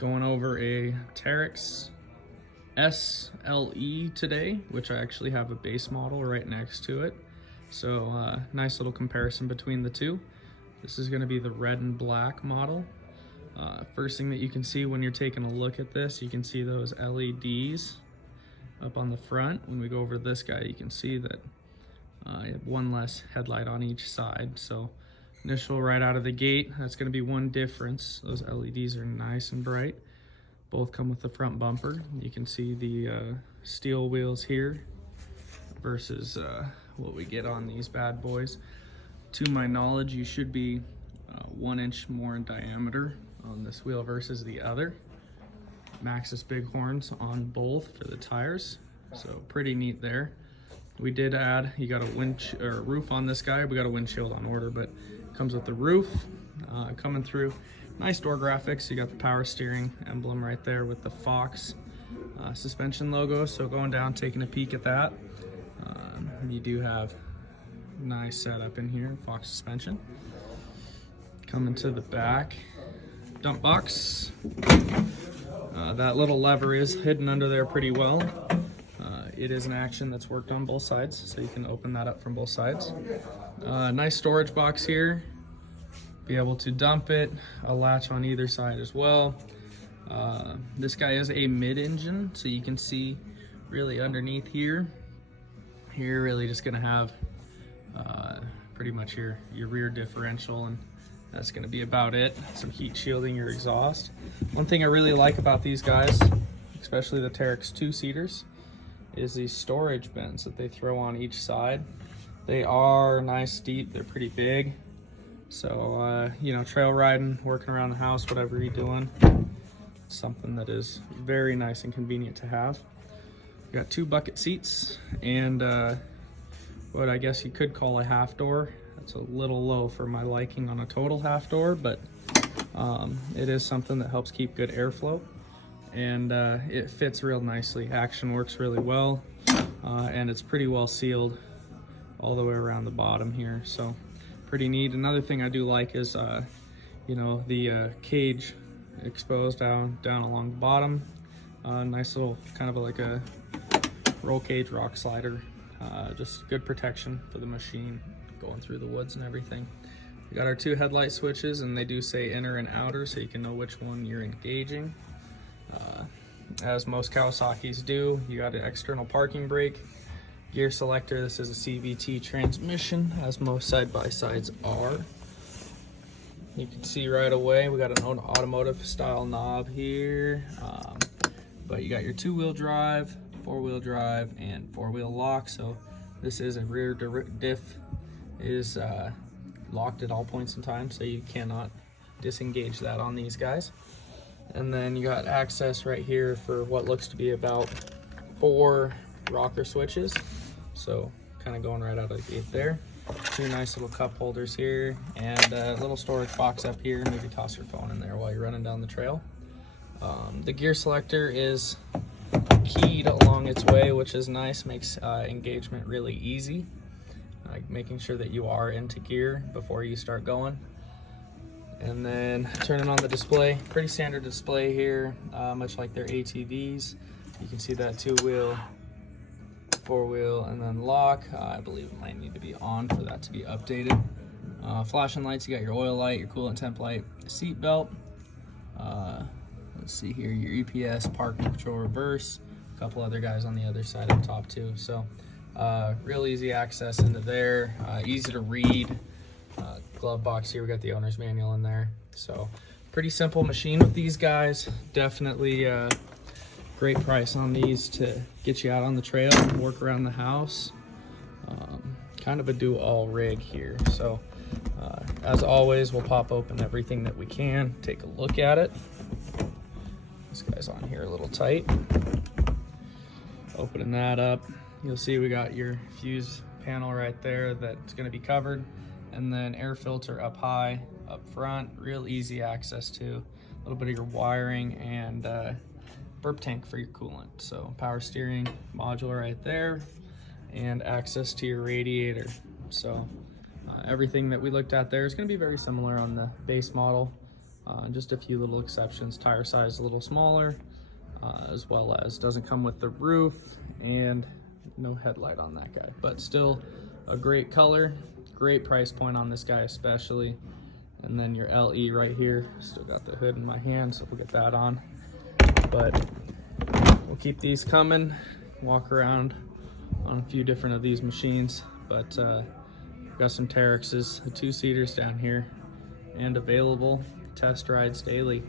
Going over a Teryx SLE today, which I actually have a base model right next to it. So nice little comparison between the two. This is going to be the red and black model. First thing that you can see when you're taking a look at this, you can see those LEDs up on the front. When we go over this guy, you can see that you have one less headlight on each side. So initial right out of the gate, that's going to be one difference. Those LEDs are nice and bright. Both come with the front bumper. You can see the steel wheels here versus what we get on these bad boys. To my knowledge, you should be 1 inch more in diameter on this wheel versus the other. Maxxis bighorns on both for the tires, so pretty neat there. We did add, you got a roof on this guy. We got a windshield on order, but it comes with the roof coming through. Nice door graphics. You got the power steering emblem right there with the Fox suspension logo. So going down, taking a peek at that, you do have nice setup in here, Fox suspension. Coming to the back, dump box. That little lever is hidden under there pretty well. It is an action that's worked on both sides, so you can open that up from both sides. Nice storage box here. Be able to dump it, a latch on either side as well. This guy is a mid-engine, so you can see really underneath here. You're really just gonna have pretty much your rear differential, and that's gonna be about it. Some heat shielding your exhaust. One thing I really like about these guys, especially the Teryx 2-seaters, is these storage bins that they throw on each side. They are nice, deep, they're pretty big. So, you know, trail riding, working around the house, whatever you're doing, it's something that is very nice and convenient to have. We got 2 bucket seats and what I guess you could call a half door. That's a little low for my liking on a total half door, but it is something that helps keep good airflow, and it fits real nicely. Action works really well, and it's pretty well sealed all the way around the bottom here, so pretty neat. Another thing I do like is you know, the cage exposed down along the bottom. Nice little kind of like a roll cage rock slider. Just good protection for the machine going through the woods and everything. We got our 2 headlight switches, and they do say inner and outer, so you can know which one you're engaging. As most Kawasaki's do, you got an external parking brake, gear selector. This is a CVT transmission, as most side-by-sides are. You can see right away we got an automotive style knob here, but you got your 2-wheel drive, 4-wheel drive, and 4-wheel lock. So this is a rear diff is locked at all points in time, so you cannot disengage that on these guys. And then you got access right here for what looks to be about 4 rocker switches. So kind of going right out of the gate there. 2 nice little cup holders here, and a little storage box up here. Maybe toss your phone in there while you're running down the trail. The gear selector is keyed along its way, which is nice, makes engagement really easy. Making sure that you are into gear before you start going. And then turning on the display, pretty standard display here, much like their ATVs. You can see that 2-wheel, 4-wheel, and then lock. I believe it might need to be on for that to be updated. Flashing lights, you got your oil light, your coolant temp light, seat belt. Let's see here, your EPS, parking control reverse, a couple other guys on the other side up top too. So real easy access into there, easy to read. Glove box here, we got the owner's manual in there. So pretty simple machine with these guys. Definitely great price on these to get you out on the trail, work around the house. Kind of a do-all rig here. So as always, we'll pop open everything that we can, take a look at it. This guy's on here a little tight. Opening that up, you'll see we got your fuse panel right there that's going to be covered, and then air filter up high up front, real easy access to a little bit of your wiring, and burp tank for your coolant. So power steering module right there, and access to your radiator. So everything that we looked at there is going to be very similar on the base model. Just a few little exceptions, tire size a little smaller, as well as doesn't come with the roof and no headlight on that guy, but still a great color, great price point on this guy especially. And then your LE right here, still got the hood in my hand, so we'll get that on. But we'll keep these coming, walk around on a few different of these machines, but got some Teryxes, the 2-seaters down here, and available test rides daily.